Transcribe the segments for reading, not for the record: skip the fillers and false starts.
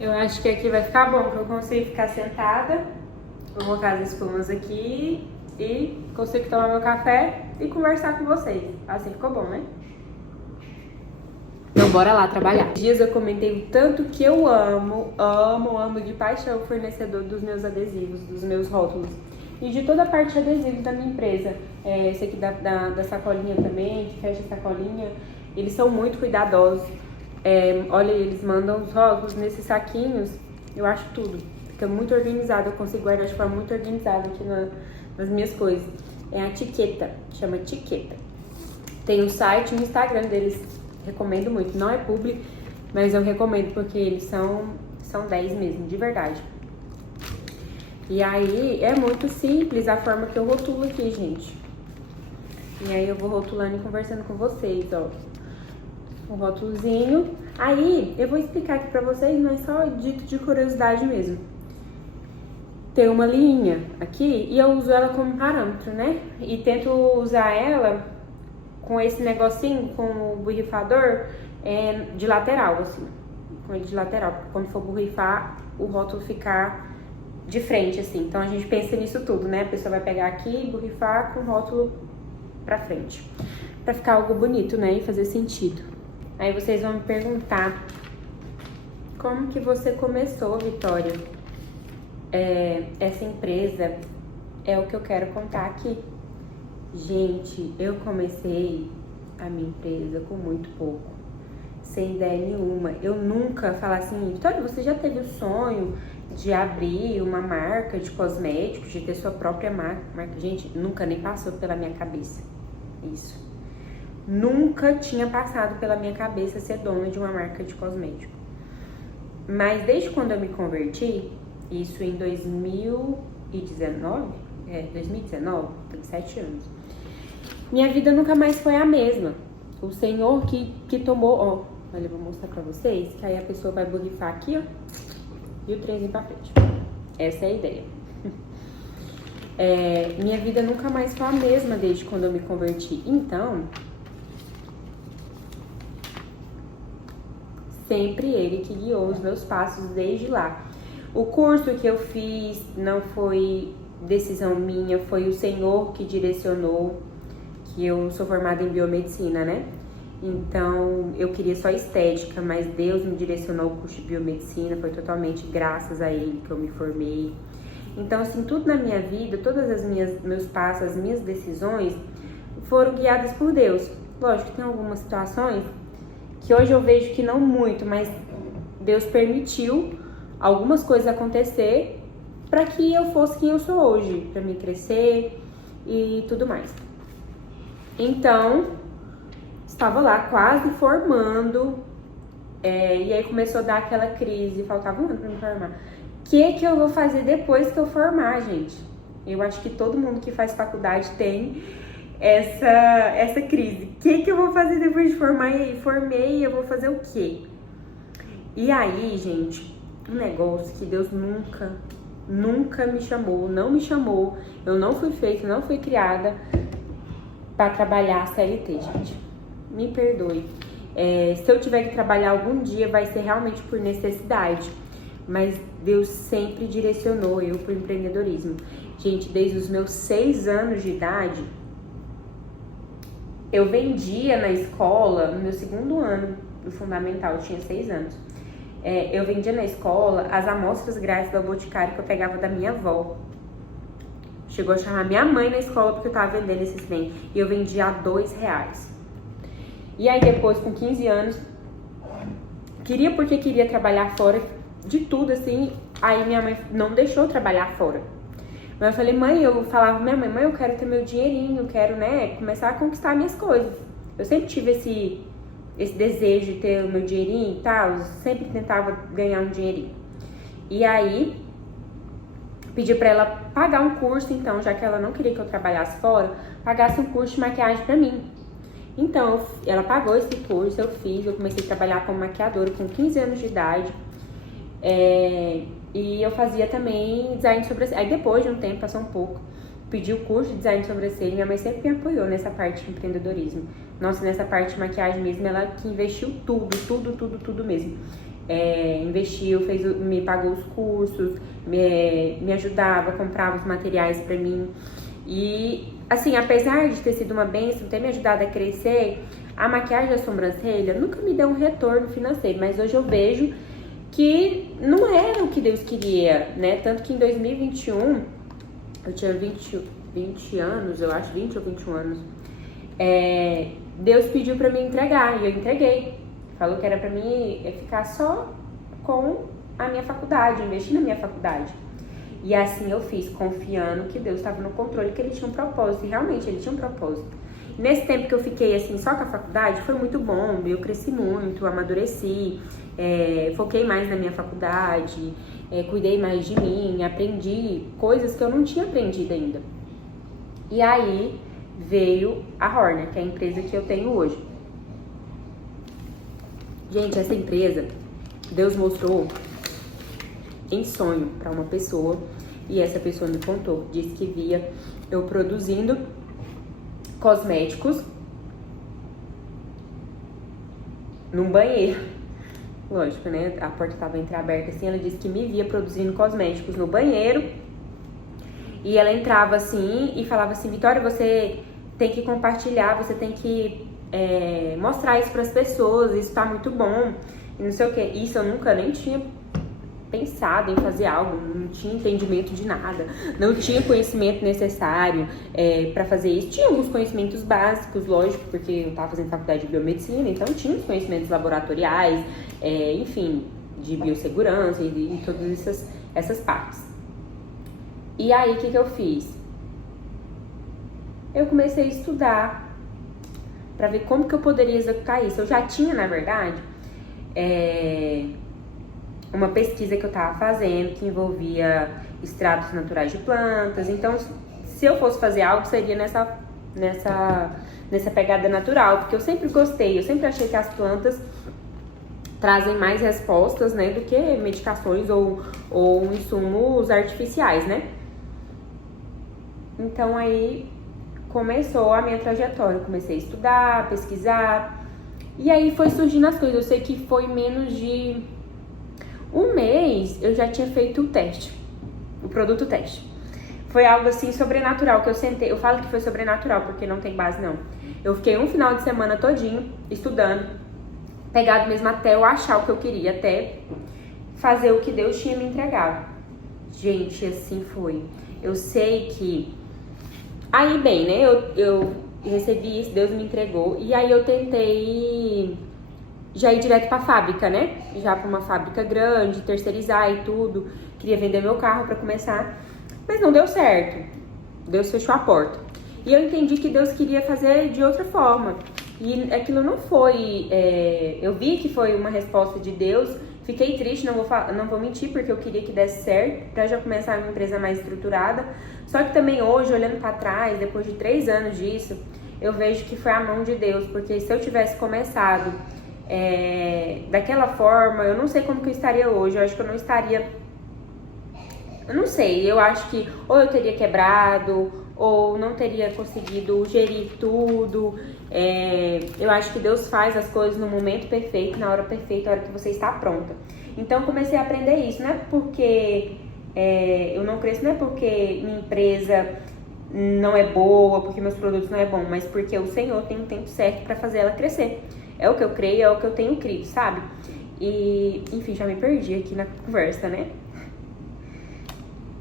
Eu acho que aqui vai ficar bom, que eu consigo ficar sentada, vou colocar as espumas aqui e consigo tomar meu café e conversar com vocês. Assim ficou bom, né? Então bora lá trabalhar. Esses dias eu comentei o tanto que eu amo de paixão o fornecedor dos meus adesivos, dos meus rótulos. E de toda a parte de adesivos da minha empresa. Esse aqui da sacolinha também, que fecha a sacolinha. Eles são muito cuidadosos. Olha, eles mandam os rótulos nesses saquinhos. Eu acho tudo. Fica muito organizado. Eu consigo guardar de forma muito organizada aqui nas minhas coisas. É a Tiqueta. Chama Tiqueta. Tem o site e o Instagram deles. Recomendo muito. Não é publi, mas eu recomendo porque eles são 10 mesmo, de verdade. E aí é muito simples a forma que eu rotulo aqui, gente. E aí eu vou rotulando e conversando com vocês, ó. Um rótulozinho. Aí eu vou explicar aqui pra vocês, não é só dito de curiosidade mesmo. Tem uma linha aqui e eu uso ela como parâmetro, né? E tento usar ela com esse negocinho, com o borrifador, de lateral, assim. Com ele de lateral, porque quando for borrifar, o rótulo ficar de frente, assim. Então a gente pensa nisso tudo, né? A pessoa vai pegar aqui e borrifar com o rótulo pra frente. Pra ficar algo bonito, né? E fazer sentido. Aí vocês vão me perguntar, como que você começou, Vitória? Essa empresa é o que eu quero contar aqui. Gente, eu comecei a minha empresa com muito pouco, sem ideia nenhuma. Eu nunca falava assim, Vitória, você já teve o sonho de abrir uma marca de cosméticos, de ter sua própria marca? Gente, nunca nem passou pela minha cabeça isso. Nunca tinha passado pela minha cabeça ser dona de uma marca de cosmético. Mas desde quando eu me converti, isso em 2019, tem 7 anos. Minha vida nunca mais foi a mesma. O Senhor que tomou, ó, olha, eu vou mostrar pra vocês, que aí a pessoa vai borrifar aqui, ó, e o trenzinho pra frente. Essa é a ideia. Minha vida nunca mais foi a mesma desde quando eu me converti. Então, sempre Ele que guiou os meus passos desde lá. O curso que eu fiz não foi decisão minha, foi o Senhor que direcionou, que eu sou formada em biomedicina, né? Então, eu queria só estética, mas Deus me direcionou o curso de biomedicina, foi totalmente graças a Ele que eu me formei. Então, assim, tudo na minha vida, todas as meus passos, as minhas decisões foram guiadas por Deus. Lógico que tem algumas situações que hoje eu vejo que não muito, mas Deus permitiu algumas coisas acontecer para que eu fosse quem eu sou hoje, para me crescer e tudo mais. Então, estava lá quase formando, e aí começou a dar aquela crise, faltava um ano para me formar. O que eu vou fazer depois que eu formar, gente? Eu acho que todo mundo que faz faculdade tem essa crise. O que eu vou fazer depois de formar? E aí, formei, eu vou fazer o quê? E aí, gente, um negócio que Deus nunca me chamou, não me chamou, eu não fui feita, não fui criada para trabalhar a CLT, gente. Me perdoe. Se eu tiver que trabalhar algum dia, vai ser realmente por necessidade. Mas Deus sempre direcionou eu para o empreendedorismo. Gente, desde os meus 6 anos de idade, eu vendia na escola, no meu 2º ano do fundamental, eu tinha 6 anos. Eu vendia na escola as amostras grátis do Boticário que eu pegava da minha avó. Chegou a chamar minha mãe na escola porque eu tava vendendo esses trem. E eu vendia a R$2. E aí depois, com 15 anos, queria trabalhar fora de tudo, assim. Aí minha mãe não deixou eu trabalhar fora. Mas eu falei, mãe, eu falava, minha mãe, eu quero ter meu dinheirinho, eu quero, né, começar a conquistar minhas coisas. Eu sempre tive esse desejo de ter o meu dinheirinho e tal, eu sempre tentava ganhar um dinheirinho. E aí, pedi pra ela pagar um curso, então, já que ela não queria que eu trabalhasse fora, pagasse um curso de maquiagem pra mim. Então, ela pagou esse curso, eu fiz, eu comecei a trabalhar como maquiadora com 15 anos de idade. E eu fazia também design de sobrancelha. Aí depois de um tempo, passou um pouco, pedi o curso de design de sobrancelha. Minha mãe sempre me apoiou nessa parte de empreendedorismo. Nossa, nessa parte de maquiagem mesmo, ela que investiu tudo mesmo. investiu, me pagou os cursos, me ajudava, comprava os materiais pra mim. E, assim, apesar de ter sido uma bênção, ter me ajudado a crescer, a maquiagem da sobrancelha nunca me deu um retorno financeiro, mas hoje eu vejo que não era o que Deus queria, né? Tanto que em 2021, eu tinha 20 anos, eu acho, 20 ou 21 anos, Deus pediu pra me entregar e eu entreguei. Falou que era pra mim ficar só com a minha faculdade, investir na minha faculdade. E assim eu fiz, confiando que Deus estava no controle, que Ele tinha um propósito. E realmente Ele tinha um propósito. E nesse tempo que eu fiquei assim só com a faculdade, foi muito bom. Eu cresci muito, amadureci, foquei mais na minha faculdade, cuidei mais de mim, aprendi coisas que eu não tinha aprendido ainda. E aí veio a Horner, que é a empresa que eu tenho hoje. Gente, essa empresa, Deus mostrou em sonho para uma pessoa e essa pessoa me contou, disse que via eu produzindo cosméticos num banheiro. Lógico, né? A porta estava entreaberta assim, ela disse que me via produzindo cosméticos no banheiro e ela entrava assim e falava assim: Vitória, você tem que compartilhar, você tem que mostrar isso para as pessoas, isso tá muito bom, e não sei o que. Isso eu nunca nem tinha pensado em fazer algo, não tinha entendimento de nada, não tinha conhecimento necessário para fazer isso. Tinha alguns conhecimentos básicos, lógico, porque eu estava fazendo faculdade de biomedicina, então tinha os conhecimentos laboratoriais, enfim, de biossegurança e todas essas partes. E aí, o que eu fiz? Eu comecei a estudar para ver como que eu poderia executar isso. Eu já tinha, na verdade, uma pesquisa que eu estava fazendo que envolvia extratos naturais de plantas. Então, se eu fosse fazer algo, seria nessa pegada natural, porque eu sempre gostei, eu sempre achei que as plantas trazem mais respostas, né, do que medicações ou insumos artificiais, né? Então, aí começou a minha trajetória. Eu comecei a estudar, pesquisar, e aí foi surgindo as coisas. Eu sei que foi menos de um mês eu já tinha feito o teste, o produto teste. Foi algo assim sobrenatural que eu sentei. Eu falo que foi sobrenatural porque não tem base não. Eu fiquei um final de semana todinho estudando, pegado mesmo até eu achar o que eu queria, até fazer o que Deus tinha me entregado. Gente, assim foi. Eu sei que aí bem, né, eu recebi isso, Deus me entregou, e aí eu tentei já ir direto pra fábrica, né, já pra uma fábrica grande, terceirizar e tudo, queria vender meu carro pra começar, mas não deu certo, Deus fechou a porta, e eu entendi que Deus queria fazer de outra forma, e aquilo não foi, eu vi que foi uma resposta de Deus. Fiquei triste, não vou mentir, porque eu queria que desse certo, pra já começar uma empresa mais estruturada. Só que também hoje, olhando pra trás, depois de 3 anos disso, eu vejo que foi a mão de Deus. Porque se eu tivesse começado daquela forma, eu não sei como que eu estaria hoje. Eu acho que eu não estaria... Eu não sei, eu acho que ou eu teria quebrado, ou não teria conseguido gerir tudo. Eu acho que Deus faz as coisas no momento perfeito, na hora perfeita, na hora que você está pronta. Então comecei a aprender isso, não é porque eu não cresço, não é porque minha empresa não é boa, porque meus produtos não é bom, mas porque o Senhor tem um tempo certo para fazer ela crescer. É o que eu creio, é o que eu tenho crido, sabe? E, enfim, já me perdi aqui na conversa, né?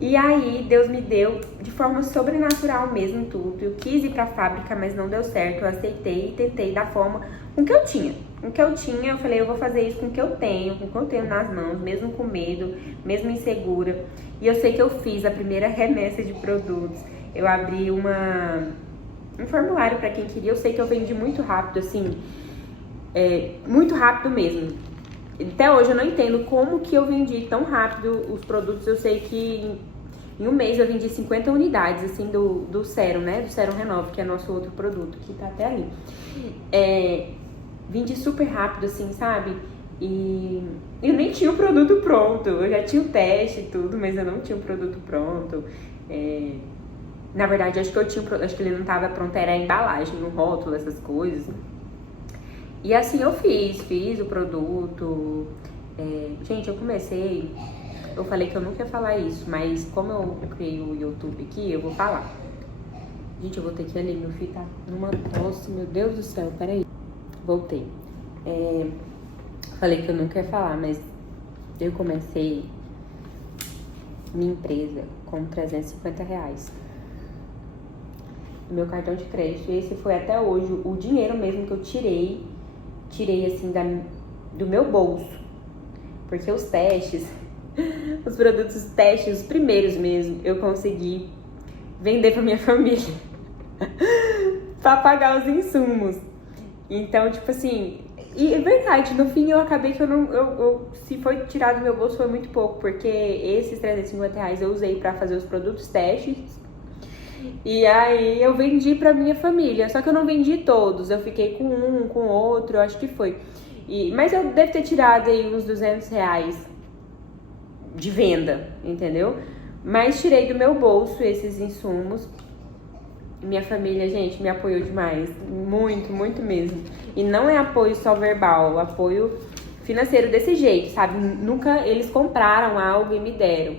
E aí, Deus me deu de forma sobrenatural mesmo tudo. Eu quis ir pra fábrica, mas não deu certo. Eu aceitei e tentei da forma com o que eu tinha. Com o que eu tinha, eu falei, eu vou fazer isso com o que eu tenho, com o que eu tenho nas mãos, mesmo com medo, mesmo insegura. E eu sei que eu fiz a primeira remessa de produtos. Eu abri um formulário pra quem queria. Eu sei que eu vendi muito rápido, assim, muito rápido mesmo. Até hoje eu não entendo como que eu vendi tão rápido os produtos. Eu sei que em um mês eu vendi 50 unidades, assim, do Sérum, né? Do Sérum Renove, que é nosso outro produto, que tá até ali. Vendi super rápido, assim, sabe? E eu nem tinha o produto pronto. Eu já tinha o teste e tudo, mas eu não tinha o produto pronto. Na verdade, acho que ele não tava pronto, era a embalagem, o rótulo, essas coisas. E assim eu fiz o produto, Gente, eu falei que eu nunca ia falar isso, mas como eu criei o YouTube aqui, eu vou falar. Gente, eu vou ter que ir ali, meu filho tá numa tosse, meu Deus do céu, peraí. Voltei. Falei que eu nunca ia falar, mas eu comecei minha empresa com R$350 no meu cartão de crédito. E esse foi até hoje o dinheiro mesmo que eu tirei assim do meu bolso. Porque os testes, os produtos testes, os primeiros mesmo, eu consegui vender pra minha família pra pagar os insumos. Então, tipo assim, e é verdade, no fim eu acabei que se foi tirado do meu bolso foi muito pouco, porque esses R$350 eu usei pra fazer os produtos testes. E aí eu vendi pra minha família, só que eu não vendi todos, eu fiquei com um, com outro, eu acho que foi. Mas eu devo ter tirado aí uns R$200 de venda, entendeu? Mas tirei do meu bolso esses insumos. Minha família, gente, me apoiou demais, muito, muito mesmo. E não é apoio só verbal, apoio financeiro desse jeito, sabe? Nunca eles compraram algo e me deram.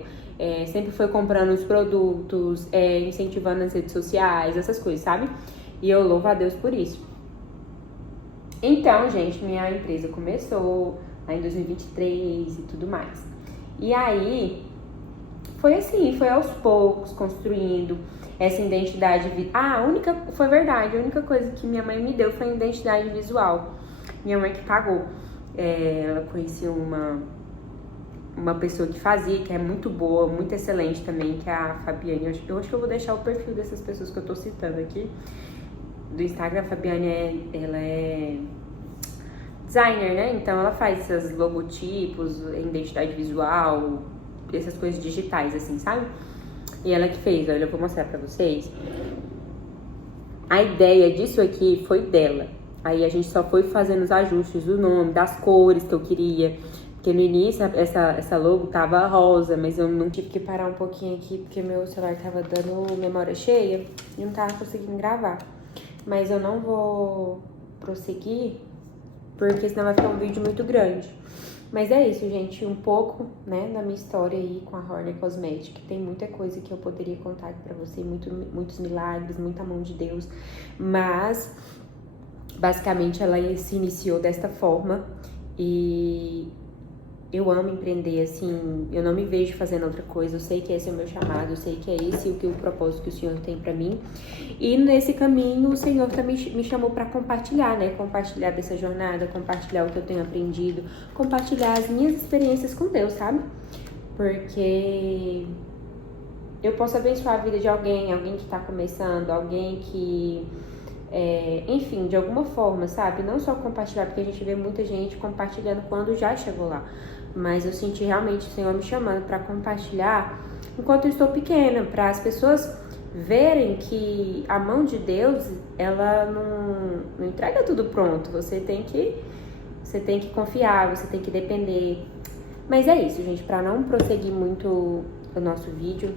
Sempre foi comprando os produtos, incentivando nas redes sociais, essas coisas, sabe? E eu louvo a Deus por isso. Então, gente, minha empresa começou lá em 2023 e tudo mais. E aí, foi assim, foi aos poucos construindo essa identidade. Foi verdade, a única coisa que minha mãe me deu foi a identidade visual. Minha mãe que pagou. Ela conhecia uma pessoa que fazia, que é muito boa, muito excelente também, que é a Fabiane. Eu acho que eu vou deixar o perfil dessas pessoas que eu tô citando aqui do Instagram. A Fabiane, ela é designer, né? Então ela faz esses logotipos, identidade visual, essas coisas digitais, assim, sabe? E ela que fez, olha, eu vou mostrar pra vocês. A ideia disso aqui foi dela. Aí a gente só foi fazendo os ajustes do nome, das cores que eu queria. Porque no início essa logo tava rosa, mas eu não tive que parar um pouquinho aqui porque meu celular tava dando memória cheia e não tava conseguindo gravar. Mas eu não vou prosseguir, porque senão vai ficar um vídeo muito grande. Mas é isso, gente, um pouco, né, da minha história aí com a Horner Cosmetics. Tem muita coisa que eu poderia contar aqui pra você, muitos milagres, muita mão de Deus. Mas, basicamente, ela se iniciou desta forma e eu amo empreender, assim, eu não me vejo fazendo outra coisa. Eu sei que esse é o meu chamado, eu sei que é esse o propósito que o Senhor tem pra mim. E nesse caminho o Senhor também me chamou pra compartilhar, né? Compartilhar dessa jornada, compartilhar o que eu tenho aprendido, compartilhar as minhas experiências com Deus, sabe? Porque eu posso abençoar a vida de alguém que tá começando, alguém que... enfim, de alguma forma, sabe? Não só compartilhar, porque a gente vê muita gente compartilhando quando já chegou lá. Mas eu senti realmente o Senhor me chamando para compartilhar enquanto eu estou pequena, para as pessoas verem que a mão de Deus, ela não entrega tudo pronto. Você tem que confiar, você tem que depender. Mas é isso, gente, para não prosseguir muito o nosso vídeo,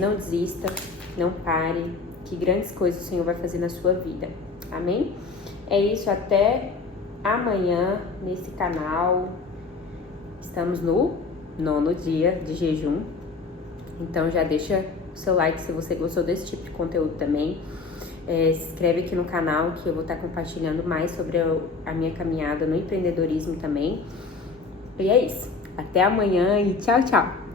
não desista, não pare, que grandes coisas o Senhor vai fazer na sua vida. Amém? É isso, até amanhã nesse canal. Estamos no 9º dia de jejum. Então já deixa o seu like se você gostou desse tipo de conteúdo também. Se inscreve aqui no canal que eu vou estar compartilhando mais sobre a minha caminhada no empreendedorismo também. E é isso. Até amanhã e tchau, tchau!